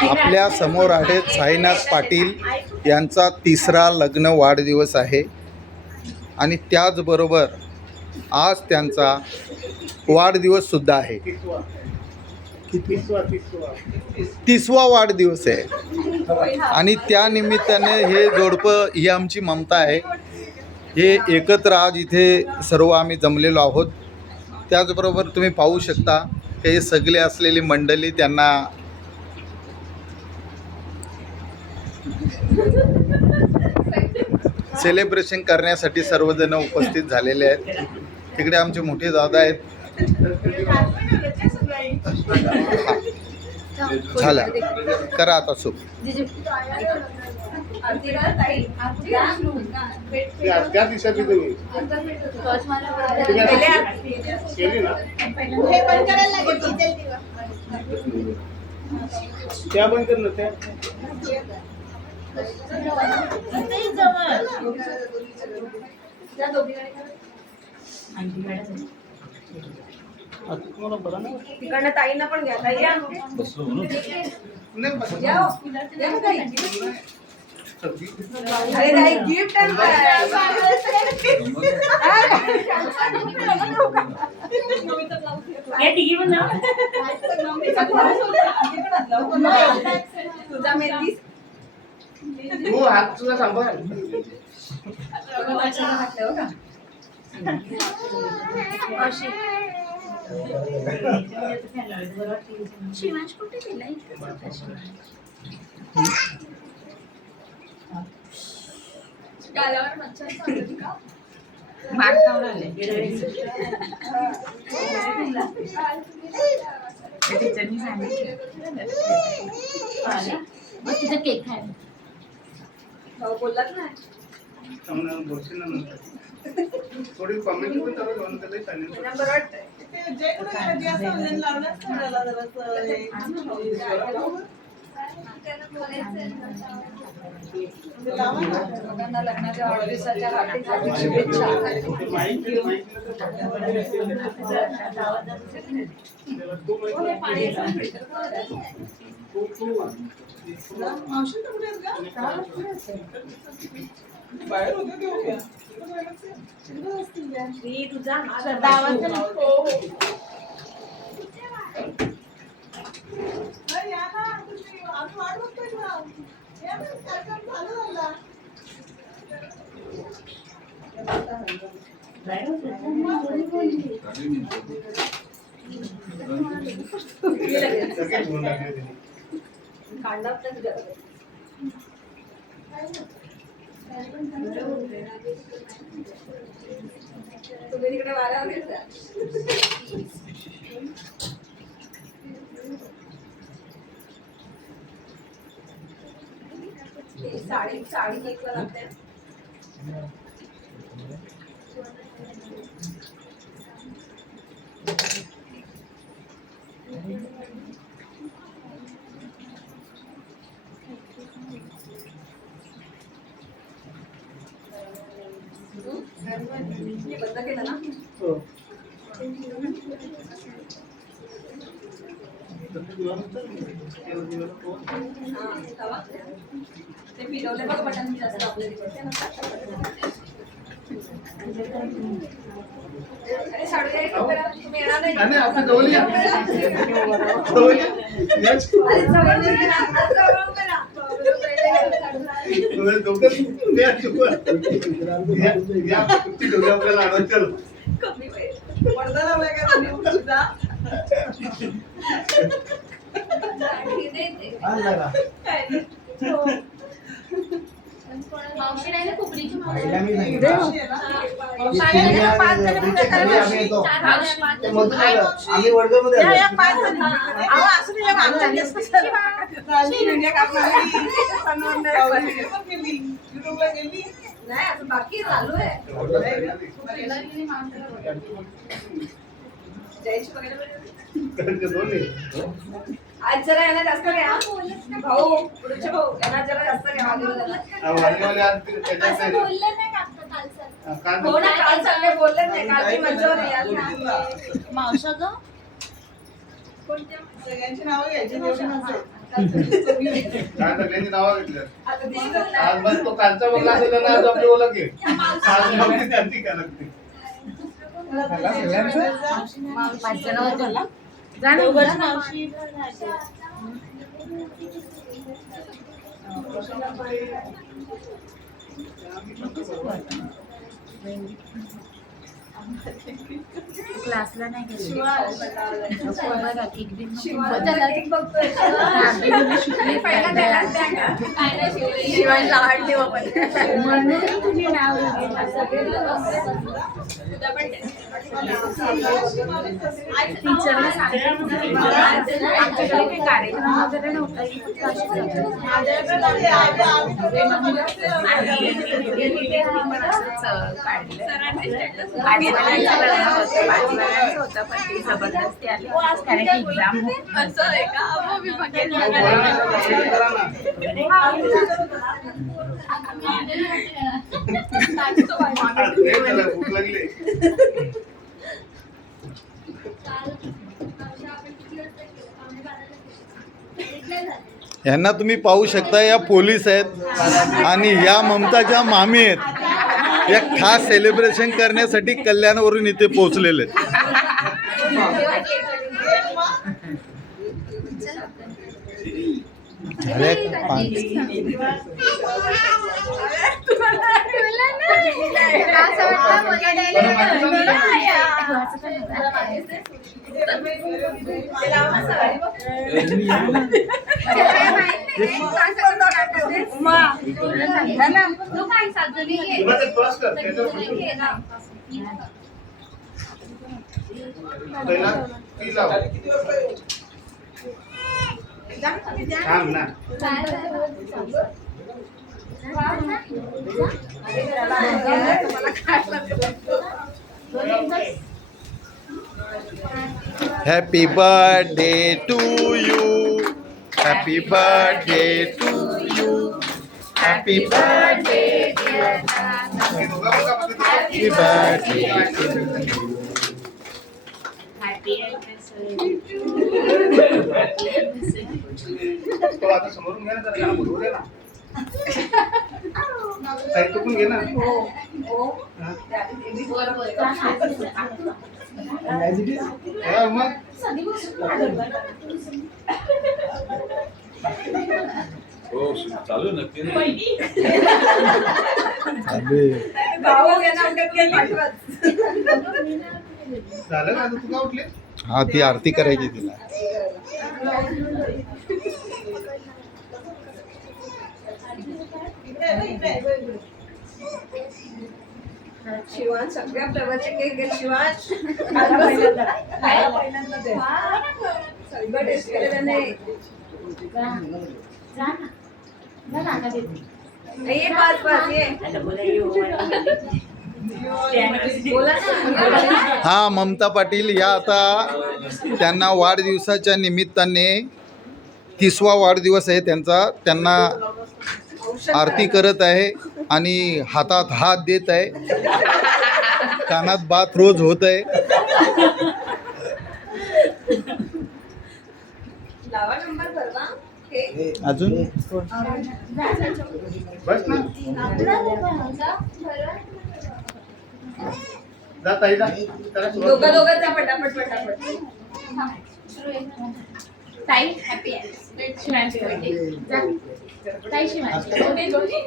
आपल्या समोर आहेत साईनाथ पाटील यांचा 3रा लग्न वाढदिवस आहे आणि त्याचबरोबर आज त्यांचा वाढदिवस सुद्धा आहे. 30वा वाढदिवस आहे आणि त्या निमित्ताने हे जोडपं, ही आमची ममता आहे, हे एकत्र आज इथे सर्व आम्ही जमलेलो आहोत. त्याचबरोबर तुम्ही पाहू शकता की हे सगळे असलेली मंडळी त्यांना सेलिब्रेशन करण्यासाठी सर्वजण उपस्थित झालेले आहेत. तिकडे आमचे मोठे दादा आहेत. झाला करा आता सुख. त्या बंद कर ना त्या तिकडनं ताईंना पण घ्या. ताई या. अरे ताई गिफ्ट तू हात तुला सांभाळ. शिवांश कुठे गेलाय? गालावर मच्छर चावली का? मार खाऊन आले. टीचरनी सांगितलं मग तिचा केक खायला. भाऊ बोललाच नाही. बोलशील ना नंतर. थोडी कॉमेंट पण करा दोन तरी सांगेल. बरं वाटतंय. लग्नाच्या वाढदिवसाच्या हार्दिक हार्दिक शुभेच्छा. तुझा तुम्ही तिकडे वारा साडी साडी केकला लागते. बंद केलं ना? ते फिरवले बघ बटन जास्त आपल्या अरे साडू तुम्ही येणार नाही. आपण जवळ या. मावशी नाही ना कुकडीची मावशी. आम्ही वर्गामध्ये नाही आता बाकी चालू आहे. जयची बघायला पाहिजे. आज जरा यांना जास्त घ्या भाऊ, पुढचे भाऊ यांना जरा जास्त घ्या. बोललं नाही काल हो ना, काल सगळे बोलले नाही, काल मी मंचावर याल ना. मावशा ग कोणत्या? सगळ्यांची नावं घ्यायची तेवढी नसेल. काल सगळ्यांची नावं घेतली. आता दिसत नाही. आज बस तो कालचा बघला असेल ना, आज आपली ओळख आहे. आज नव्हती त्यांची का लागते. पाच जण होते ना जा ना मावशी क्लासला नाही गेली शिवायला आवडले बाबा. म्हणून तुझे नाव टीचरला सांगितलं आमच्याकडे काही कार्यक्रम वगैरे नव्हता होतं पण ती जबरदस्ती आली कारण की एक्झाम असं आहे का? मग मी बघेन. भूक लागली. यांना तुम्ही पाहू शकता, या पोलीस आहेत आणि या ममताच्या मामी आहेत. या खास सेलिब्रेशन करण्यासाठी कल्याणवरून इथे पोहोचलेले आहेत. झाले का? तुला ते पास कर, त्याच्यावर पहिला ती लाव. थांब ना. Happy birthday to you, happy birthday to you, happy birthday, हे दोघं बघा, बघा. Happy birthday. तो आता समोरून घे ना, जरा त्याला बोलवू दे ना. साहित्य पण घे ना. हा. हा, मग हो चालू नक्की भाऊ यांना उद्या पाठवत. झालं का? तू का उठले? हा, ती आरती करायची तिला. शिवान सगळ्या प्रकारचे केक घेत. शिवान सगळं टेस्ट केलं त्याने. ये पाच पाच ये. बोला ना. हा, ममता पाटील या आता त्यांना वाढदिवसाच्या निमित्ताने 30वा वाढदिवस आहे त्यांचा. त्यांना आरती करत आहे आणि हातात हात देत आहे, कानात बात रोज होत आहे. लावा नंबर भरवा. केक अजून बस ना. जा ताई जा. त्याला सुरुवात दोघं कर. दोघं पटापट पटापट. ताई हॅपी शिवांची बर्थडे जा ताई शिवांची दोन्ही दोन्ही.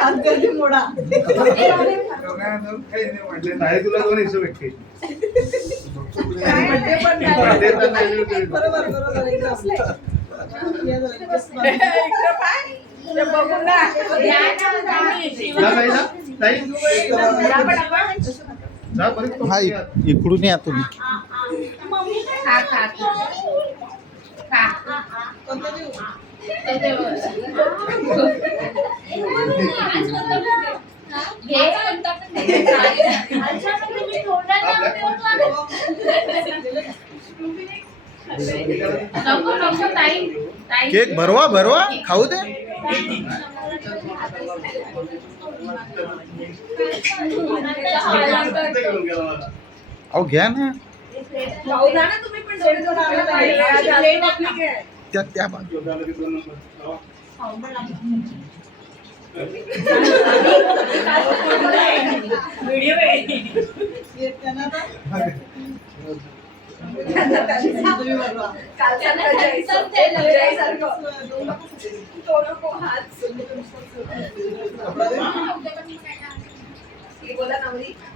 आजकालची मोडा. ताई तुला दोन हिस्से भेटतील. birthday पण नाही. birthday तर नाही भेटत. बरोबर बरोबर इकडे असले. या जरा, इकडे बस. इकडं पाय. ते बघून ना. जा ताई जा. ताई जा पटापट. जा परत तो. हा, इकडून या तुम्ही. खा खा खा कोणतं देऊ? केक भरवा भरवा, खाऊ दे. घेऊन गेला मला. अहो घ्या ना भाऊ जा ना तुम्ही पण दोघे जण आला पाहिजे. आज प्लेट आपली काय आहे? त्या बाजू झालं की 2 नंबर लावा.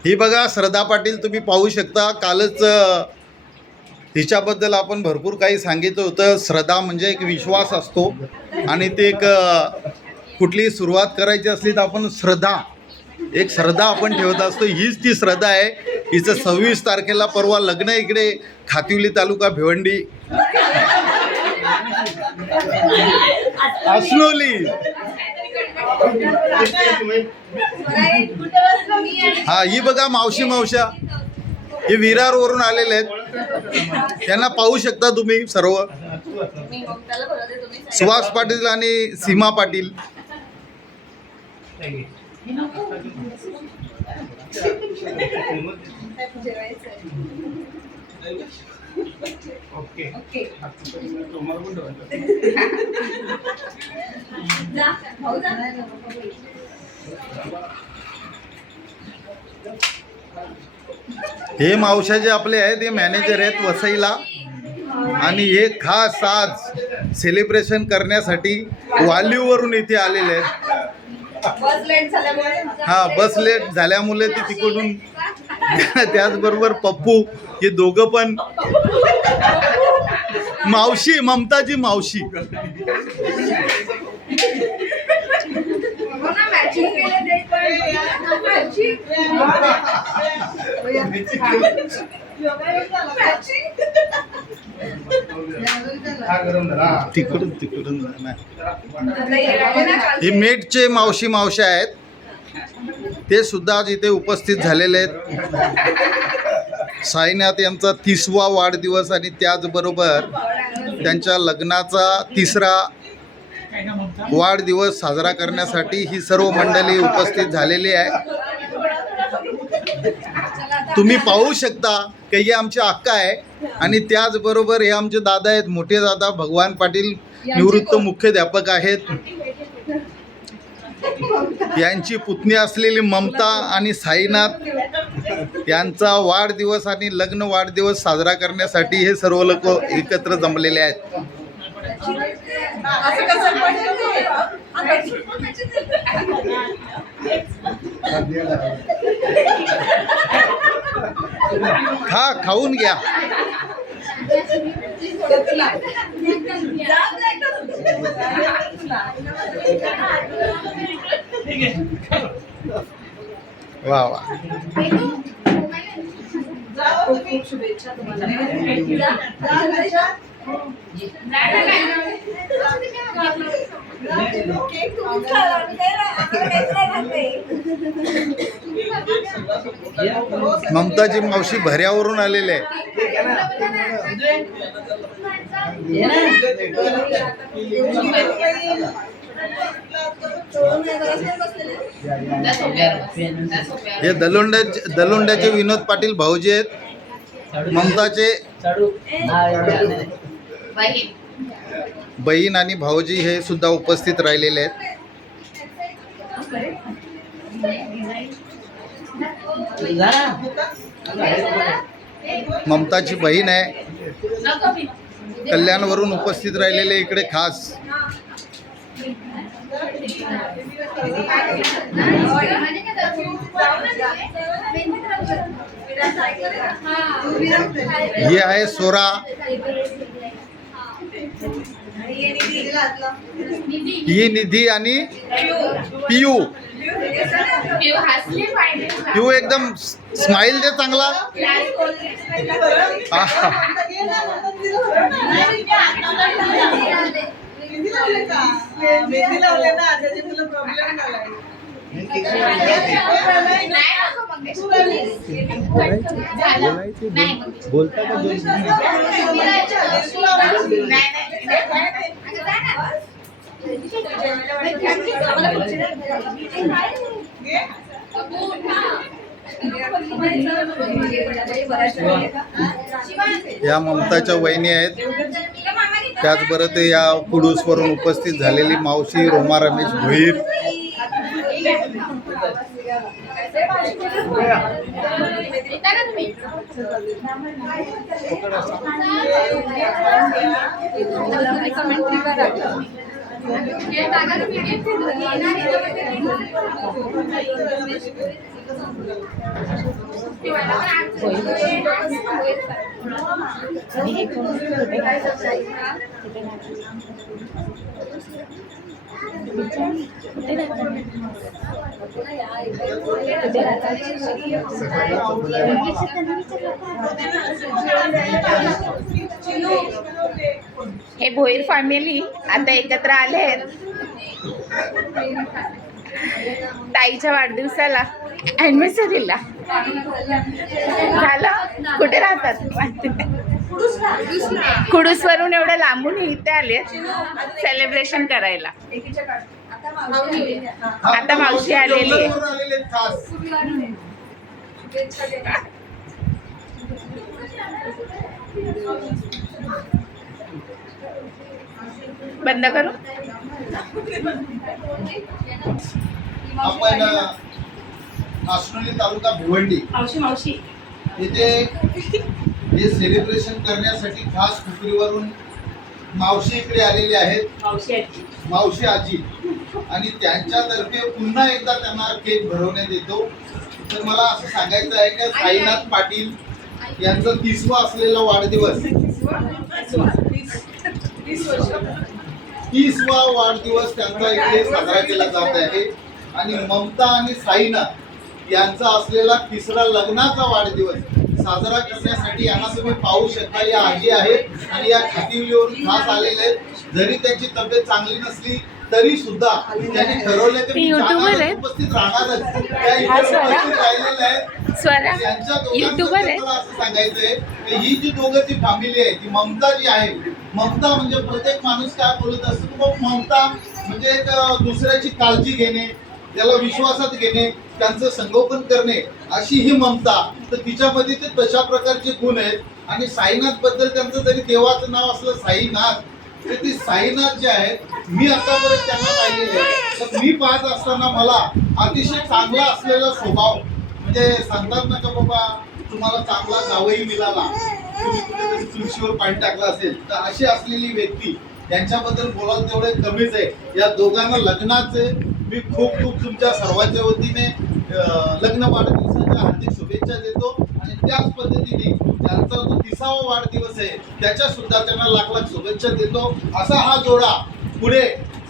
ही बघा श्रद्धा पाटील, तुम्ही पाहू शकता. कालच हिच्याबद्दल आपण भरपूर काही सांगितलं होतं. श्रद्धा म्हणजे एक विश्वास असतो आणि ते एक कुठलीही सुरुवात करायची असली तर आपण श्रद्धा आपण ठेवत असतो. हीच ती श्रद्धा आहे. हिचं 26 तारखेला परवा लग्न इकडे खातिवली तालुका भिवंडी अस्नोली. हा ही बघा मावशा हे विरारवरून आलेले आहेत. त्यांना पाहू शकता तुम्ही सर्व. सुहास पाटील आणि सीमा पाटील. ओके तुम्हाला पण ठेवायचं. हे मावशा जे आपले आहेत हे मॅनेजर आहेत वसईला आणि हे खास आज सेलिब्रेशन करण्यासाठी वालीवरून इथे आलेले आहेत. बस लेट झाल्यामुळे हा बस लेट झाल्यामुळे ते तिकडून त्याचबरोबर पप्पू हे दोघं पण मावशी ममताजी मावशी मॅचिंग केलं ते हा गरम झाला. तिकडून नाही. हे मेटचे मावशा आहेत. ते सुद्धा आज इथे उपस्थित झालेले आहेत. साईनाथ यांचा 30वा वाढदिवस आणि त्याचबरोबर त्यांच्या लग्नाचा 3रा वाढदिवस साजरा करण्यासाठी ही सर्व मंडळी उपस्थित झालेली आहे. तुम्ही पाहू शकता की हे आमचे अक्का आहे आणि त्याचबरोबर हे आमचे दादा आहेत, मोठे दादा भगवान पाटील निवृत्त मुख्याध्यापक आहेत. यांची पुतणी असलेली ममता आणि साईनाथ यांचा वाढदिवस आणि लग्न वाढदिवस साजरा करण्यासाठी हे सर्व लोक एकत्र जमलेले आहेत. खाऊन घ्या. वा वा. खूप शुभेच्छा तुम्हाला. ममताजी मावशी भऱ्यावरून आलेले आहे. हे दलोंड्याचे विनोद पाटील भाऊजी आहेत. ममताचे बहीण आणि भाऊजी हे सुद्धा उपस्थित राहिलेले आहेत. ममताची बहीण आहे. कल्याणवरून उपस्थित राहिलेले इकडे खास. ही आहे सोरा. ही निधी आणि पियू. पियू एकदम स्माइल दे चांगला. बोलता का या ममताच्या वहिनी आहेत. त्याचबरोबर ते या कुडूसवरून उपस्थित झालेली मावशी रोमा रमेश भोईर. हे भोईर फॅमिली आता एकत्र आले आहेत ताईच्या वाढदिवसाला अॅनिव्हर्सरीला. झालं कुठे राहतात कुडूसवरून एवढं लांबून इथे आले सेलिब्रेशन करायला. आता मावशी आलेली आहे. आलेले खास. बंद करू. आपण आसनोली तालुका भिवंडी मावशी येथे हे सेलिब्रेशन करण्यासाठी खास खुपरीवरून मावशी इकडे आलेले आहेत. मावशी आजी आणि त्यांच्यातर्फे पुन्हा एकदा त्यांना केक भरवण्यात येतो. तर मला असं सांगायचं आहे की साईनाथ पाटील यांचा 30वा असलेला वाढदिवस 30वा वाढदिवस त्यांचा इथे साजरा केला जात आहे. आणि ममता आणि साईनाथ यांचा असलेला 3रा लग्नाचा वाढदिवस साजरा करण्यासाठी यांना तुम्ही पाहू शकता. या आजी आहेत आणि या खातिवलीवरून खास आलेले आहेत. जरी त्यांची तब्येत चांगली नसली तरी सुद्धा त्यांनी ठरवले की मी जाणार, उपस्थित राहणारच. त्या इथे उपस्थित राहिलेल्या आहेत. स्वरा यांच्या युट्यूबर आहे. दोघांचं असं सांगायचंय की ही जी दोघांची फॅमिली आहे ती ममता जी आहे, ममता म्हणजे प्रत्येक माणूस काय बोलत असतो, ममता म्हणजे एक दुसऱ्याची काळजी घेणे, त्याला विश्वासात घेणे, त्यांचं संगोपन करणे, अशी ही ममता. तर तिच्यामध्ये ते तशा प्रकारचे गुण आहेत. आणि साईनाथ बद्दल त्यांचं जरी देवाचं नाव असलं साईनाथ, तर ती साईनाथ जे आहेत मी आतापर्यंत त्यांना पाहिलेले आहे. तर मी पाहत असताना मला अतिशय चांगला असलेला स्वभाव, म्हणजे सांगतात ना का बाबा तुम्हाला चांगला जावई मिळाला, तुम्ही कुठेतरी तुळशीवर पाणी टाकलं असेल, तर अशी असलेली व्यक्ती, त्यांच्याबद्दल बोलायला तेवढे कमीच आहे. या दोघांना लग्नाचे मी खूप खूप तुमच्या सर्वांच्या वतीने लग्न वाढदिवसाच्या हार्दिक शुभेच्छा देतो. आणि त्याच पद्धतीने त्यांचा जो 30वा वाढदिवस आहे त्याच्या सुद्धा त्यांना लाख लाख शुभेच्छा देतो. असा हा जोडा पुढे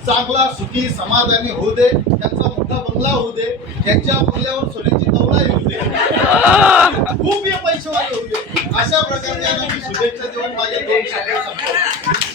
चांगला सुखी समाधानी होऊ दे, त्यांचा मोठा बंगला होऊ दे, त्यांच्या बंगल्यावर सोन्याची कवडा येऊ दे, खूप पैसेवाले होऊ दे. अशा प्रकारे यांना मी शुभेच्छा देऊन माझ्या 2 शब्द संपवतो.